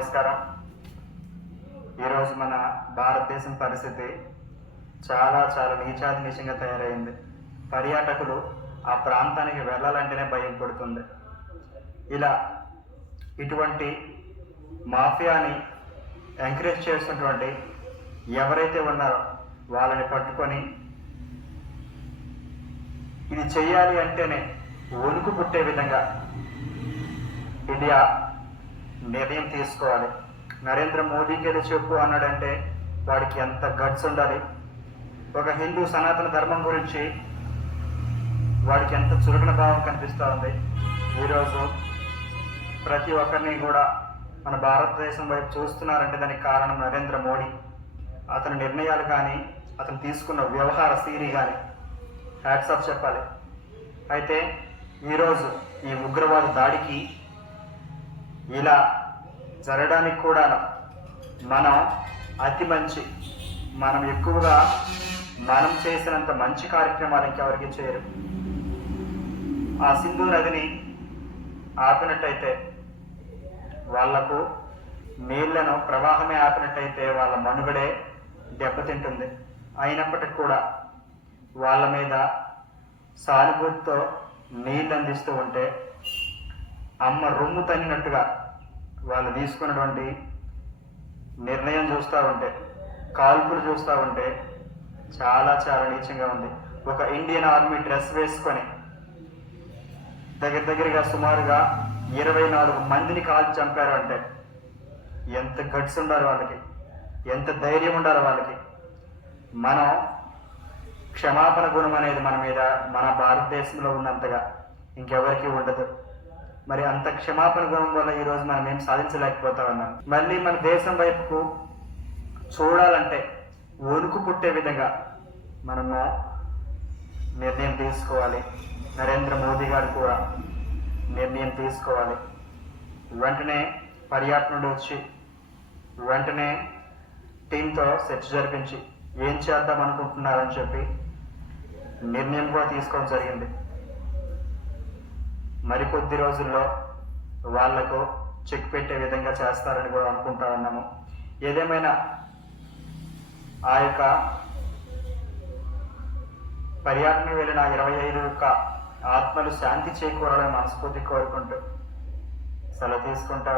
నమస్కారం. ఈరోజు మన భారతదేశం పరిస్థితి చాలా చాలా నీచాతి నీచంగా తయారైంది. పర్యాటకులు ఆ ప్రాంతానికి వెళ్ళాలంటేనే భయం పడుతుంది. ఇలా ఇటువంటి మాఫియాని ఎంకరేజ్ చేస్తున్నటువంటి ఎవరైతే ఉన్నారో వాళ్ళని పట్టుకొని ఇది చేయాలి అంటేనే వణుకు పుట్టే విధంగా ఇండియా నిర్ణయం తీసుకోవాలి. నరేంద్ర మోడీకి ఏదో చెప్పు అన్నాడంటే వాడికి ఎంత గట్స్ ఉండాలి. ఒక హిందూ సనాతన ధర్మం గురించి వాడికి ఎంత చురుకున భావం కనిపిస్తూ ఉంది. ఈరోజు ప్రతి ఒక్కరిని కూడా మన భారతదేశం వైపు చూస్తున్నారంటే దానికి కారణం నరేంద్ర మోడీ. అతని నిర్ణయాలు కానీ అతను తీసుకున్న వ్యవహార శైలి కానీ హ్యాట్సాప్ ఆఫ్ చెప్పాలి. అయితే ఈరోజు ఈ ఉగ్రవాద దాడికి ఇలా జరగడానికి కూడా మనం అతి మంచి మనం ఎక్కువగా మనం చేసినంత మంచి కార్యక్రమాలు ఇంకెవరికి చేయరు. ఆ సింధు నదిని ఆపినట్టయితే వాళ్ళకు నీళ్ళను ప్రవాహమే ఆపినట్టయితే వాళ్ళ మనుగడే దెబ్బతింటుంది. అయినప్పటికి కూడా వాళ్ళ మీద సానుభూతితో నీళ్ళు అందిస్తూ ఉంటే అమ్మ రొమ్ము తన్నినట్టుగా వాళ్ళు తీసుకున్నటువంటి నిర్ణయం చూస్తూ ఉంటే కాల్పులు చూస్తూ ఉంటే చాలా చాలా నీచంగా ఉంది. ఒక ఇండియన్ ఆర్మీ డ్రెస్ వేసుకొని దగ్గర దగ్గరగా సుమారుగా ఇరవై నాలుగు మందిని కాల్చి చంపారు అంటే ఎంత గట్స్ ఉండాలి వాళ్ళకి ఎంత ధైర్యం ఉండాలి వాళ్ళకి. మనం క్షమాపణ గుణం అనేది మన మీద మన భారతదేశంలో ఉన్నంతగా ఇంకెవరికి ఉండదు. మరి అంత క్షమాపణ గుణం వల్ల ఈరోజు మనం ఏం సాధించలేకపోతా ఉన్నాం మళ్ళీ మన దేశం వైపుకు చూడాలంటే వణుకు పుట్టే విధంగా మనము నిర్ణయం తీసుకోవాలి. నరేంద్ర మోదీ గారు కూడా నిర్ణయం తీసుకోవాలి. వెంటనే పర్యాటనుడు వచ్చి వెంటనే టీంతో చర్చ జరిపించి ఏం చేద్దాం అనుకుంటున్నారని చెప్పి నిర్ణయం కూడా తీసుకోవడం జరిగింది. మరికొద్ది రోజుల్లో వాళ్ళకు చెక్ పెట్టే విధంగా చేస్తారని కూడా అనుకుంటా ఉన్నాము. ఏదేమైనా ఆ యొక్క పర్యాటన వెళ్ళిన ఇరవై ఐదు యొక్క ఆత్మలు శాంతి చేకూరాలని మనస్ఫూర్తి కోరుకుంటూ సెలవు తీసుకుంటా